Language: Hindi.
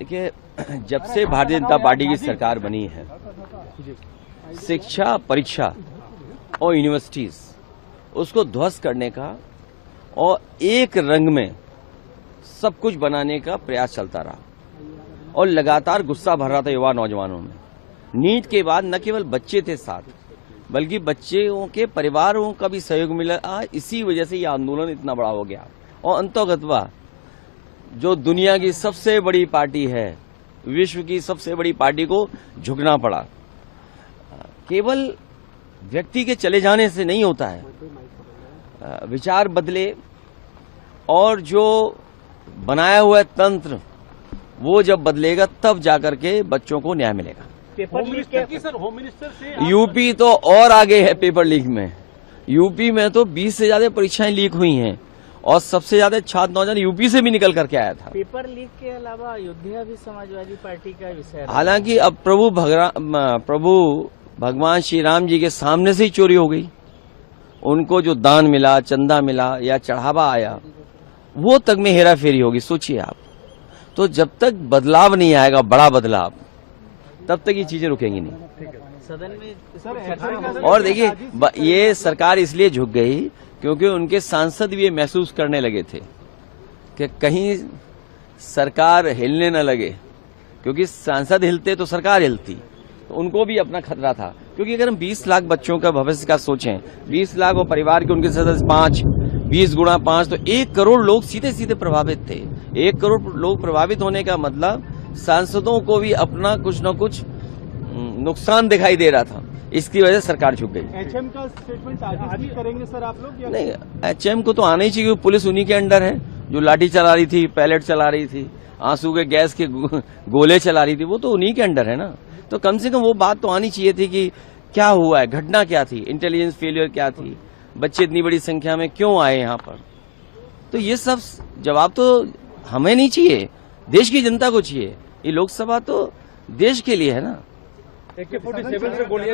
देखिए, जब से भारतीय जनता पार्टी की सरकार बनी है, शिक्षा, परीक्षा और यूनिवर्सिटीज उसको ध्वस्त करने का और एक रंग में सब कुछ बनाने का प्रयास चलता रहा और लगातार गुस्सा भर रहा था युवा नौजवानों में। नीट के बाद न केवल बच्चे थे साथ, बल्कि बच्चों के परिवारों का भी सहयोग मिला। इसी वजह से ये आंदोलन इतना बड़ा हो गया और अंततः जो दुनिया की सबसे बड़ी पार्टी है, विश्व की सबसे बड़ी पार्टी को झुकना पड़ा। केवल व्यक्ति के चले जाने से नहीं होता है, विचार बदले और जो बनाया हुआ तंत्र वो जब बदलेगा तब जाकर के बच्चों को न्याय मिलेगा। होम मिनिस्टर से यूपी तो और आगे है पेपर लीक में। यूपी में तो 20 से ज्यादा परीक्षाएं लीक हुई हैं और सबसे ज्यादा छात्र नौजवान यूपी से भी निकल करके आया था। पेपर लीक के अलावा अयोध्या भी समाजवादी पार्टी का विषय है। हालांकि अब प्रभु भगवान श्री राम जी के सामने से ही चोरी हो गई। उनको जो दान मिला, चंदा मिला या चढ़ावा आया, वो तक में हेरा फेरी होगी। सोचिए आप। तो जब तक बदलाव नहीं आएगा, बड़ा बदलाव, तब तक ये चीजें रुकेंगी नहीं। सदन में और देखिए, ये सरकार इसलिए झुक गई क्योंकि उनके सांसद भी ये महसूस करने लगे थे कि कहीं सरकार हिलने न लगे, क्योंकि सांसद हिलते तो सरकार हिलती। तो उनको भी अपना खतरा था, क्योंकि अगर हम 20 लाख बच्चों का भविष्य का सोचें, 20 लाख और परिवार के उनके सदस्य 5, 20 गुणा 5 तो 1 करोड़ लोग सीधे सीधे प्रभावित थे। 1 करोड़ लोग प्रभावित होने का मतलब सांसदों को भी अपना कुछ न कुछ नुकसान दिखाई दे रहा था। इसकी वजह से सरकार झुक गई। एचएम का स्टेटमेंट आज ही करेंगे सर आप लोग? नहीं, एचएम को तो आना ही चाहिए। पुलिस उन्हीं के अंडर है। जो लाठी चला रही थी, पैलेट चला रही थी, आंसू के गैस के गोले चला रही थी, वो तो उन्हीं के अंडर है ना। तो कम से कम वो बात तो आनी चाहिए थी कि क्या हुआ है, घटना क्या थी, इंटेलिजेंस फेलियर क्या थी, बच्चे इतनी बड़ी संख्या में क्यों आए यहाँ पर। तो ये सब जवाब तो हमें नहीं चाहिए, देश की जनता को चाहिए। ये लोकसभा तो देश के लिए है ना। AK-47 से गोलियां